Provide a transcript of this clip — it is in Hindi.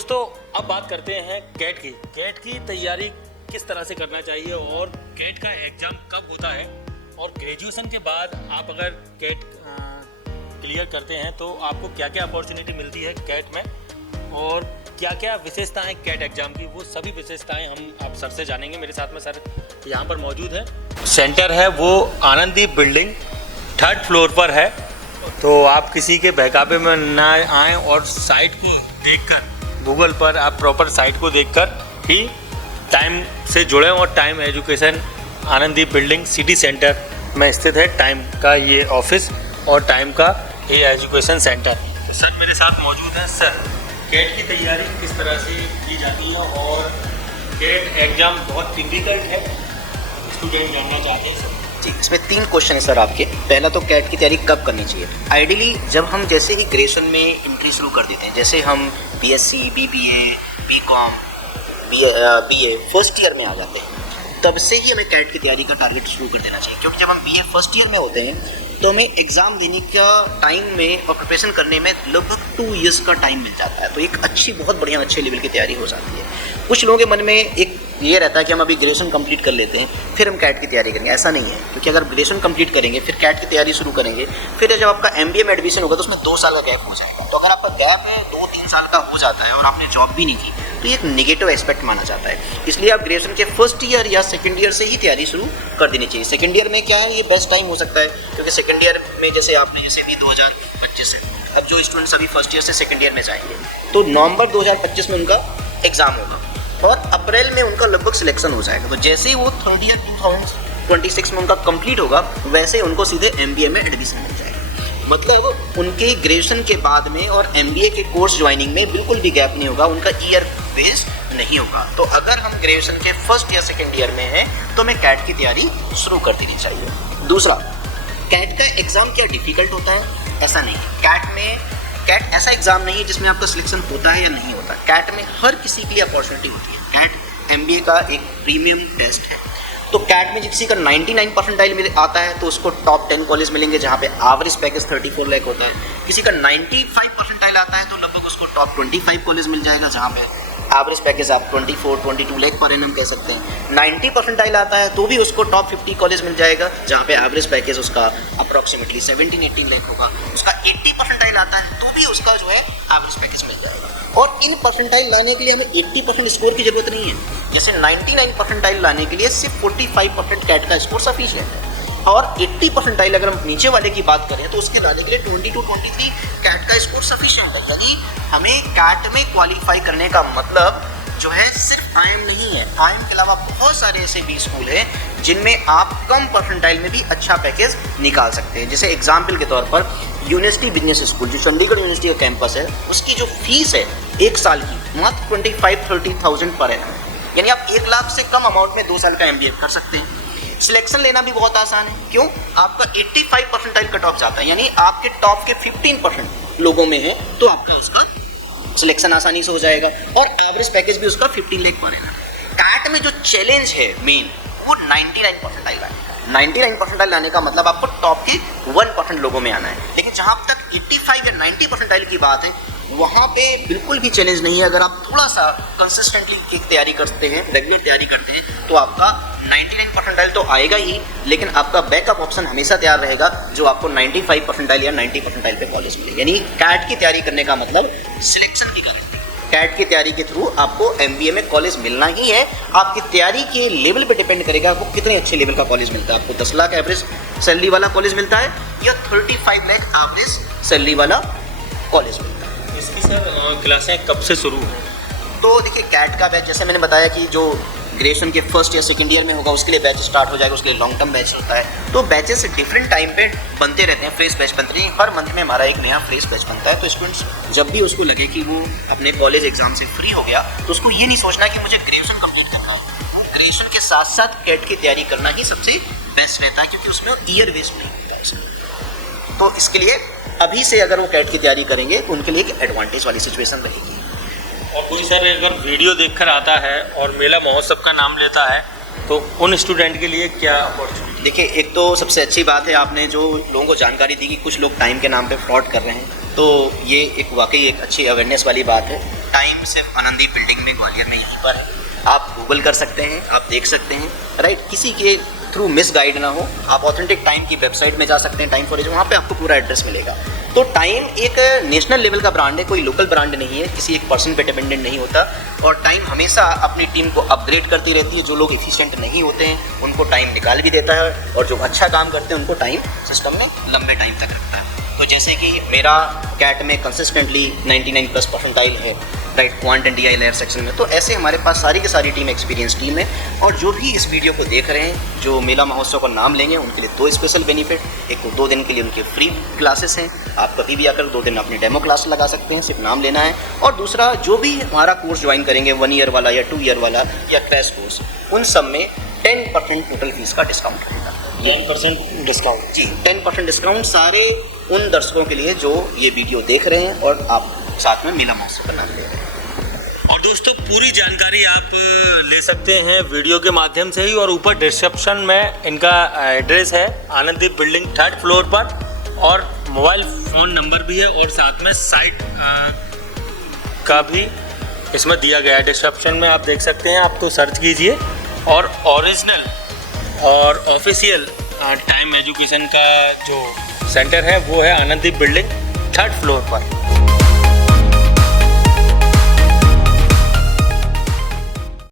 दोस्तों अब बात करते हैं कैट की। कैट की तैयारी किस तरह से करना चाहिए और कैट का एग्ज़ाम कब होता है, और ग्रेजुएशन के बाद आप अगर कैट क्लियर करते हैं तो आपको क्या क्या अपॉर्चुनिटी मिलती है कैट में, और क्या क्या विशेषताएं कैट एग्ज़ाम की, वो सभी विशेषताएं हम आप सर से जानेंगे। मेरे साथ में सर यहाँ पर मौजूद है। सेंटर है वो आनंददीप बिल्डिंग 3rd फ्लोर पर है, तो आप किसी के बहकावे में ना आएँ और साइट को देखकर, गूगल पर आप प्रॉपर साइट को देखकर ही टाइम से जुड़ें। और time education Ananddeep building city centre में स्थित है टाइम का ये ऑफिस और टाइम का ये एजुकेशन सेंटर। तो सर मेरे साथ मौजूद हैं। सर, कैट की तैयारी किस तरह से की जाती है और कैट एग्ज़ाम बहुत डिफिकल्ट है, स्टूडेंट जानना चाहते हैं सर। जी, इसमें 3 क्वेश्चन है सर आपके। पहला तो कैट की तैयारी कब करनी चाहिए। आइडियली जब हम जैसे ही ग्रेजुएशन में एंट्री शुरू कर देते हैं, जैसे हम BSc, BBA, BCom, BA first year में आ जाते हैं, तब से ही हमें कैट की तैयारी का टारगेट शुरू कर देना चाहिए। क्योंकि जब हम बीए फर्स्ट ईयर में होते हैं तो हमें एग्ज़ाम देने का टाइम में और प्रिपरेशन करने में लगभग 2 इयर्स का टाइम मिल जाता है। तो एक बहुत बढ़िया अच्छे लेवल की तैयारी हो जाती है। कुछ लोगों के मन में एक ये रहता है कि हम अभी ग्रेजुएशन कंप्लीट कर लेते हैं फिर हम कैट की तैयारी करेंगे। ऐसा नहीं है, क्योंकि अगर ग्रेजुएशन कंप्लीट करेंगे फिर कैट की तैयारी शुरू करेंगे, फिर जब आपका एमबीए में एडमिशन होगा तो उसमें 2 साल का गैप हो जाएगा। तो अगर आपका गैप है 2-3 साल का हो जाता है और आपने जॉब भी नहीं की तो ये एक नेगेटिव एस्पेक्ट माना जाता है। इसलिए आप ग्रेजुएशन के फर्स्ट ईयर या सेकंड ईयर से ही तैयारी शुरू कर देनी चाहिए। सेकंड ईयर में क्या है, ये बेस्ट टाइम हो सकता है, क्योंकि सेकंड ईयर में जैसे आपने जैसे भी 2025 है, अब जो स्टूडेंट्स अभी फर्स्ट ईयर से सेकंड ईयर में जाएंगे तो नवंबर 2025 में उनका एग्ज़ाम होगा और अप्रैल में उनका लगभग सिलेक्शन हो जाएगा। तो जैसे ही वो 3rd ईयर 2026 में उनका कंप्लीट होगा वैसे ही उनको सीधे एमबीए में एडमिशन मिल जाएगा। मतलब उनके ग्रेजुएशन के बाद में और एमबीए के कोर्स ज्वाइनिंग में बिल्कुल भी गैप नहीं होगा, उनका ईयर वेस्ट नहीं होगा। तो अगर हम ग्रेजुएशन के फर्स्ट या सेकेंड ईयर में हैं तो हमें कैट की तैयारी शुरू कर देनी चाहिए। दूसरा, कैट का एग्ज़ाम क्या डिफ़िकल्ट होता है? ऐसा नहीं है। कैट ऐसा एग्ज़ाम नहीं है जिसमें आपका सिलेक्शन होता है या नहीं होता। कैट में हर किसी के लिए अपॉर्चुनिटी होती है। कैट एमबीए का एक प्रीमियम टेस्ट है। तो कैट में किसी का 99 परसेंटाइल आता है तो उसको टॉप 10 कॉलेज मिलेंगे जहाँ पे एवरेज पैकेज 34 लाख होता है। किसी का 95 परसेंटाइल आता है तो लगभग उसको टॉप 25 कॉलेज मिल जाएगा जहाँ पे एवरेज पैकेज आप 24-22 लाख पर एनम कह सकते हैं। 90 परसेंटाइल आता है तो भी उसको टॉप 50 कॉलेज मिल जाएगा जहाँ पे एवरेज पैकेज उसका अप्रॉक्सीमेटली 17-18 लाख होगा। उसका 80 परसेंटाइल आता है तो भी उसका जो है एवरेज पैकेज मिल जाएगा। और इन परसेंटाइल लाने के लिए हमें 80% स्कोर की जरूरत नहीं है। जैसे 99 परसेंटाइल लाने के लिए सिर्फ 45% कैट का स्कोर सफिशिएंट है। और 80 परसेंटाइल अगर हम नीचे वाले की बात करें तो उसके लाने के लिए 22-23 कैट का स्कोर सफिशिएंट है। यानी हमें कैट में क्वालिफाई करने का मतलब जो है सिर्फ आईएम नहीं है। आईएम के अलावा बहुत सारे ऐसे भी स्कूल हैं जिनमें आप कम परसेंटाइल में भी अच्छा पैकेज निकाल सकते हैं। जैसे एग्जाम्पल के तौर पर यूनिवर्सिटी बिजनेस स्कूल जो चंडीगढ़ यूनिवर्सिटी का कैंपस है, उसकी जो फीस है 1 साल की मात्र 25-30,000 पर है। यानी आप 1 लाख से कम अमाउंट में 2 साल का एमबीए कर सकते हैं। सिलेक्शन लेना भी बहुत आसान है। क्यों? आपका 85 परसेंटाइल कट ऑफ जाता है, यानी आपके टॉप के 15% लोगों में है तो आपका उसका सिलेक्शन आसानी से हो जाएगा। और एवरेज पैकेज भी उसका 15 लाख पर है। कैट में जो चैलेंज है मेन वो 99 परसेंटाइल लाना है। 99 परसेंटाइल लाने का मतलब आपको टॉप के 1% लोगों में आना है। लेकिन जहाँ तक 85 या 90 परसेंटाइल की बात है वहाँ पे बिल्कुल भी चैलेंज नहीं है। अगर आप थोड़ा सा कंसिस्टेंटली तैयारी करते हैं, रेगुलर तैयारी करते हैं तो आपका 99 परसेंटाइल तो आएगा ही, लेकिन आपका बैकअप ऑप्शन हमेशा तैयार रहेगा जो आपको 95 परसेंटाइल या 90 परसेंटाइल पे कॉलेज मिले। यानी कैट की तैयारी करने का मतलब सिलेक्शन की गारंटी। कैट की तैयारी के थ्रू आपको एमबीए में कॉलेज मिलना ही है। आपकी तैयारी के लेवल पे डिपेंड करेगा आपको कितने अच्छे लेवल का कॉलेज मिलता है। आपको 10 लाख एवरेज सैलरी वाला कॉलेज मिलता है या 35 लाख एवरेज सैलरी वाला कॉलेज मिलता है। इसकी सर क्लासें कब से शुरू हैं? तो देखिए, कैट का बैच जैसे मैंने बताया कि जो ग्रेजुएशन के फर्स्ट या सेकंड ईयर में होगा उसके लिए बैच स्टार्ट हो जाएगा। उसके लिए लॉन्ग टर्म बैच होता है। तो बैचेस डिफरेंट टाइम पे बनते रहते हैं, फ्रेश बैच बनते हैं। हर मंथ में हमारा एक नया फ्रेश बैच बनता है। तो स्टूडेंट्स जब भी उसको लगे कि वो अपने कॉलेज एग्जाम से फ्री हो गया तो उसको ये नहीं सोचना कि मुझे ग्रेजुएशन कंप्लीट करना है। ग्रेजुएशन के साथ साथ कैट की तैयारी करना ही सबसे बेस्ट रहता है, क्योंकि उसमें ईयर वेस्ट नहीं होता है। तो इसके लिए अभी से अगर वो कैट की तैयारी करेंगे तो उनके लिए एक एडवांटेज वाली सिचुएशन रहेगी। और कोई सर अगर वीडियो देखकर आता है और मेला महोत्सव का नाम लेता है तो उन स्टूडेंट के लिए क्या अपॉर्चुनिटी देखिए, एक तो सबसे अच्छी बात है आपने जो लोगों को जानकारी दी कि कुछ लोग टाइम के नाम पे फ्रॉड कर रहे हैं, तो ये एक वाकई एक अच्छी अवेयरनेस वाली बात है। टाइम सिर्फ आनंदी बिल्डिंग में ग्वालियर में यहीं पर है, आप गूगल कर सकते हैं, आप देख सकते हैं, राइट। किसी के थ्रू मिस गाइड ना हो, आप ऑथेंटिक टाइम की वेबसाइट में जा सकते हैं, टाइम फॉर एज, वहाँ पे आपको पूरा एड्रेस मिलेगा। तो टाइम एक नेशनल लेवल का ब्रांड है, कोई लोकल ब्रांड नहीं है, किसी एक पर्सन पे डिपेंडेंट नहीं होता। और टाइम हमेशा अपनी टीम को अपग्रेड करती रहती है। जो लोग एफिशिएंट नहीं होते हैं उनको टाइम निकाल भी देता है, और जो अच्छा काम करते हैं उनको टाइम सिस्टम में लंबे टाइम तक रखता है। तो जैसे कि मेरा कैट में कंसिस्टेंटली 99+ परसेंटाइल है, right, quant and DI layer section में। तो ऐसे हमारे पास सारी की सारी टीम एक्सपीरियंस टीम है। और जो भी इस वीडियो को देख रहे हैं, जो मेला महोत्सव का नाम लेंगे, उनके लिए 2 स्पेशल बेनिफिट। एक तो 2 दिन के लिए उनके फ्री क्लासेस हैं, आप कभी भी आकर 2 दिन अपनी डेमो क्लास लगा सकते हैं, सिर्फ नाम लेना है। और दूसरा, जो भी हमारा कोर्स ज्वाइन करेंगे 1 ईयर वाला या 2 ईयर वाला या क्रैश कोर्स, उन सब में 10% टोटल फीस का डिस्काउंट रहेगा। 10% डिस्काउंट? जी, 10% डिस्काउंट सारे उन दर्शकों के लिए जो ये वीडियो देख रहे हैं और आप साथ में मेला महोत्सव का नाम ले रहे हैं। और दोस्तों, पूरी जानकारी आप ले सकते हैं वीडियो के माध्यम से ही, और ऊपर डिस्क्रिप्शन में इनका एड्रेस है, आनंददीप बिल्डिंग 3rd फ्लोर पर, और मोबाइल फ़ोन नंबर भी है, और साथ में साइट का भी इसमें दिया गया है। डिस्क्रिप्शन में आप देख सकते हैं, आप तो सर्च कीजिए। और ओरिजिनल और ऑफिशियल टाइम एजुकेशन का जो सेंटर है वो है आनंददीप बिल्डिंग 3rd फ्लोर पर।